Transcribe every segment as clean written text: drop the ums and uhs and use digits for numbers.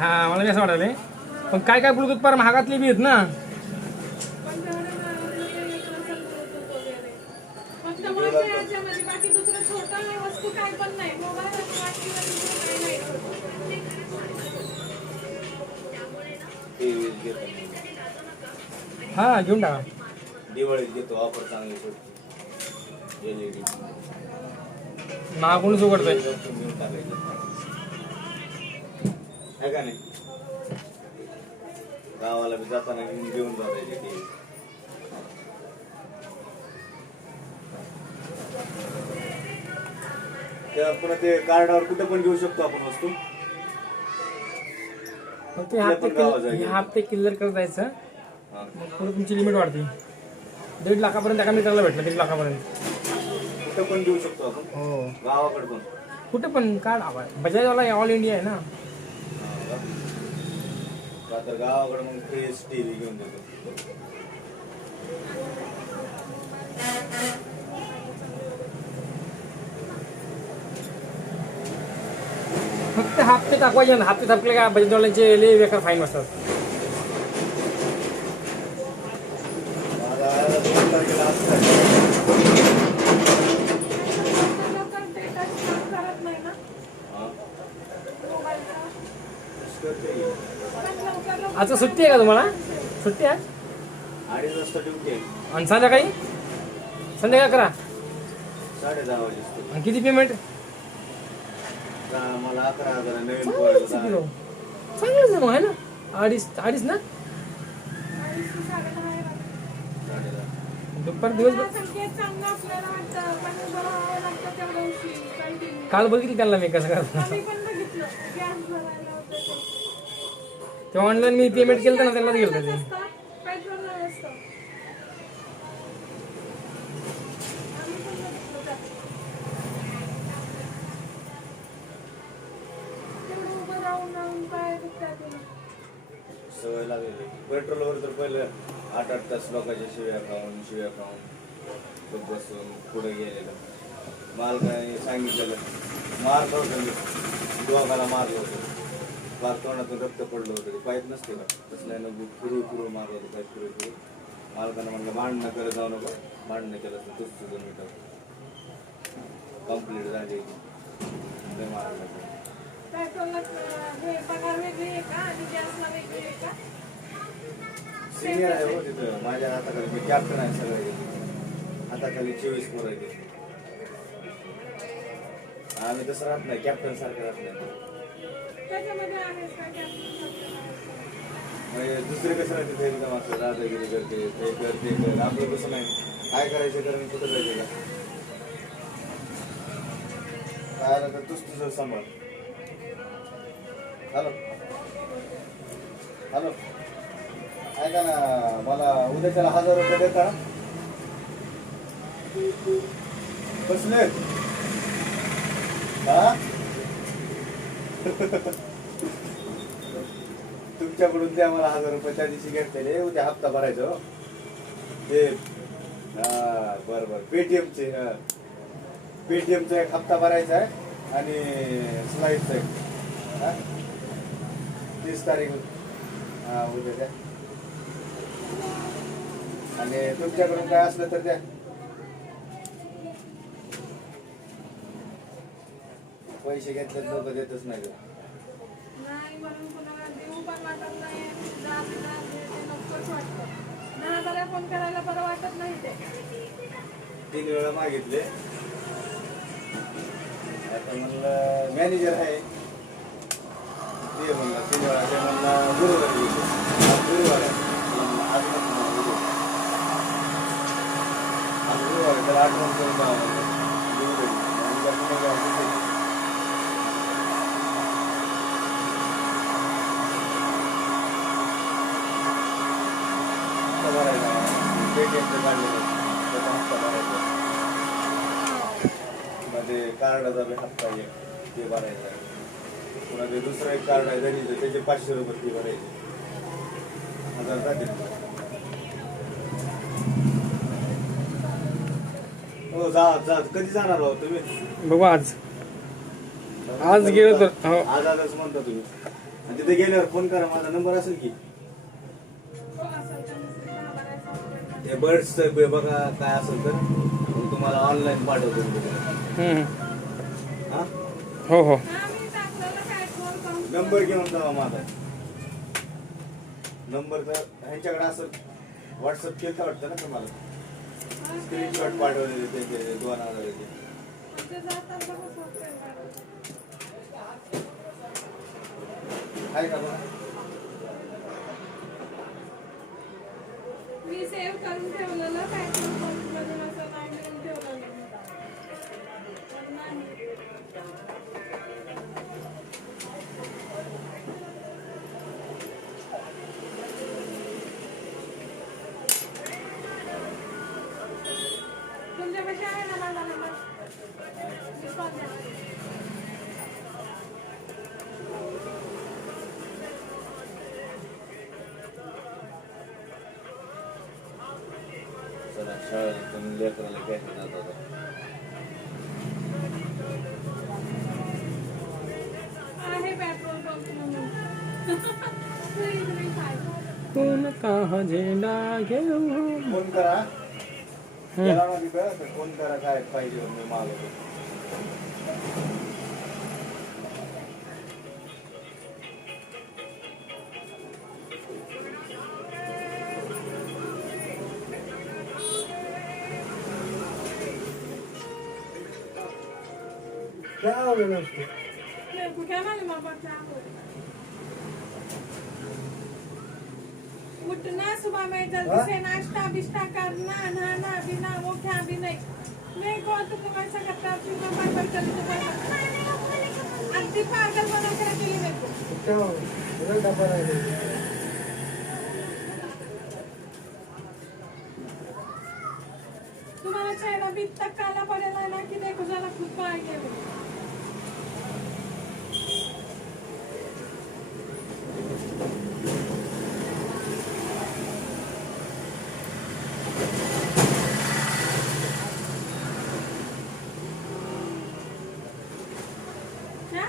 हा मला कसं वाटायलंय पण काय काय ब्लूटूथ पर महागातली बी आहेत ना. हा घेऊन टाका. दिवाळीत घेतो ऑफर चांगली सुटते. LED महागूनच उघडतोय. घेऊन टाकायचं आहे का नाही. गावाला बी जाताना घेऊन जायचे TV. पुन्हा ते कार्डावर कुठे पण घेऊ शकतो आपण वस्तू. ते हप्ते क्लिअर करत जायचं. मग पुढे तुमची लिमिट वाढते. 1.5 लाखापर्यंत एका मित्राला भेटलं. 1.5 लाखापर्यंत कुठे पण घेऊ शकतो आपण. हो गावाकडे पण कुठे पण कार्ड बजाजवाला ऑल इंडिया आहे ना. तर गावाकडे मग फ्रेश TV घेऊन देतो. फक्त हप्ते टाकवायचे ना. हप्ते टाकले का बजाजवाल्यांचे लय बेकार फाईन असतात. आता सुट्टी आहे का तुम्हाला? सुट्टी आहे 2:30 वाजता ड्युटी आहे. आणि संध्याकाळी 11:30 10:30 वाजे. आणि किती पेमेंट? मला 11,000 नवीन पोराला. चांगलंच आहे मग आहे ना. अडीच ना दुपार दिवसभर. काल बघितलं त्यांना मी कसं करतो. तेव्हा ऑनलाईन मी पेमेंट केलं ना त्यांनाच गेलं ते. सवय लागली. पेट्रोलवर तर पहिले 8-8 तास लोकांच्या शिव्या खाऊन बसून पुढे गेलेलं. मालकाने सांगितलेलं मारलं होतं. मी दोघाला मारलं होतं. फार तोंडातून रक्त पडलं होतं. ते पाईप नसते का तसल्यानं फिरू मारलं होतं. पाईप फिरू. मालकानं म्हणलं भांडणं करत जाऊ नको. भांडणं केलं तर तुझं मीटर कंप्लीट झाली. मारलं सिनियर आहे हो तिथं. माझ्या हाताखाली मी कॅप्टन आहे. सगळे हाताखाली 24 पोरं आहेत. आम्ही तसं राहत नाही. कॅप्टन सारखं राहत नाही. म्हणजे दुसरे कसं राहते ते एकदम असं दादागिरी करते. ते कर आपलं कसं नाही. काय करायचं तर मी कुठं जायचं का काय आलं तर तुझं सांभाळ. हॅलो ऐका ना. मला उद्याच्याला 1000 रुपये देता ना. बसले हा. तुमच्याकडून द्या मला 1000 रुपये. त्या दिवशी घेतलेले. उद्या हप्ता भरायचा हो. ते हा बरं पेटीएमचा एक हप्ता भरायचा आहे आणि स्लाईडचा एक 30 तारीख हा उद्या द्या. आणि तुमच्याकडून काय असलं तर द्या. पैसे घेतले लोक देतच नाही. फोन करायला बरं वाटत नाही. ते 3 वेळा मागितले. आता म्हणलं मॅनेजर आहे ते म्हणलं 3 वेळा. ते म्हणलं गुरुवार आहे. आज गुरुवार आहे तर 8 नंतर मध्ये कार्डाचा हप्ता आहे ते भरायचा आहे. पुन्हा ते दुसरं एक कार्ड आहे धनीचं त्याचे 500 रुपये फी भरायचे. 1000 जातील. हो जा कधी जाणार आहोत तुम्ही? बघू आज आज गेलो तर हो. आज आजच म्हणता तुम्ही आणि तिथे गेल्यावर फोन करा, माझा नंबर असेल की ते बर्ड्स बघा काय असेल तर मग तुम्हाला ऑनलाईन पाठवतो मी तिकडे. हम्म. हा हो हो आम्ही टाकलेलं काय फोन करून नंबर घेऊन जावा माझा. नंबर तर ह्यांच्याकडे असं व्हॉट्सअप केलं वाटतं ना तुम्हाला, स्क्रीनशॉट पाठवलेले त्याचे 2000 ते जातात बघा सोपं आहे. आहे का बघा. मी सेव्ह करून ठेवलेलं काय मधून असं नाही लिहून ठेवलेलं. पण नाही. तुमच्यापाशी आहे ना माझा नंबर? विश्वास द्या. चला शाळेतून लेकराला घ्यायला जात होता. आहे पेट्रोल पंप म्हणून. तुम्ही काय? कोण का झेंडा घेऊ फोन करा त्याला माझी कळत नाही. फोन करा काय पाहिजे मी मागवतो. क्या मालूम आपको क्या हो? उठना सुबह में जल्दी से नाश्ता बिस्ता करना, नहाना बिना वो क्या भी नहीं. नहीं को तो तुम ऐसा करता हो मैं बार चली तो अति पागल बना कर रखी है मेरे को. तुम्हारा चेहरा भी इतना काला पड़ेगा है ना कि देखो जरा खुद को आगे में. क्या?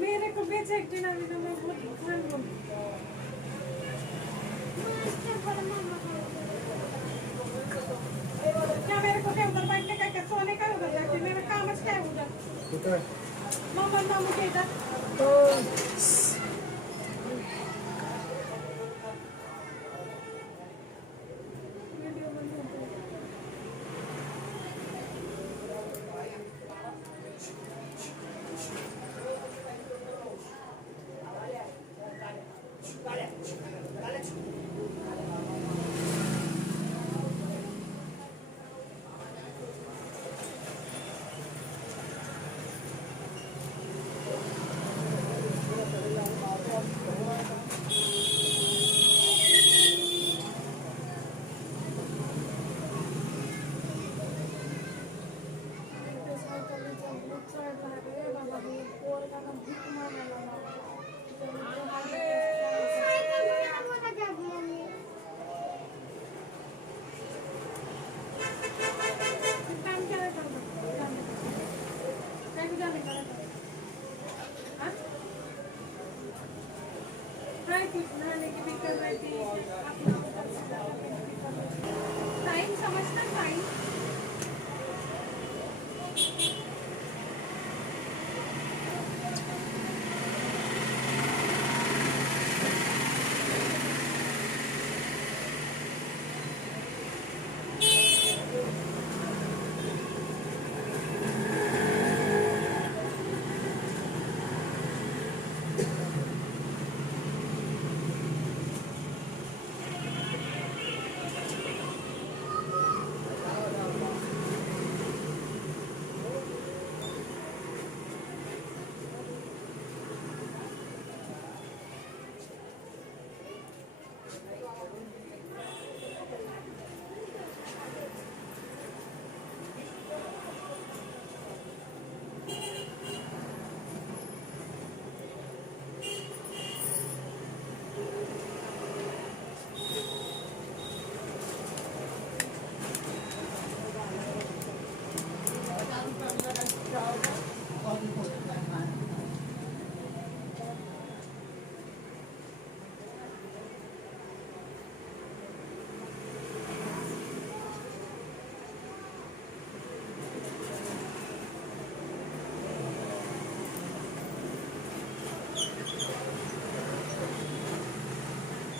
मेरे को बेच एक दिन अभी तो मैं बहुत खान हूँ. क्या मेरे को क्या उधर बैठने का क्या सोने का उधर जाके मेरा काम क्या है उधर? मामा मामू के इधर. वीडियो बंद हो गया. टाइम समझना टाइम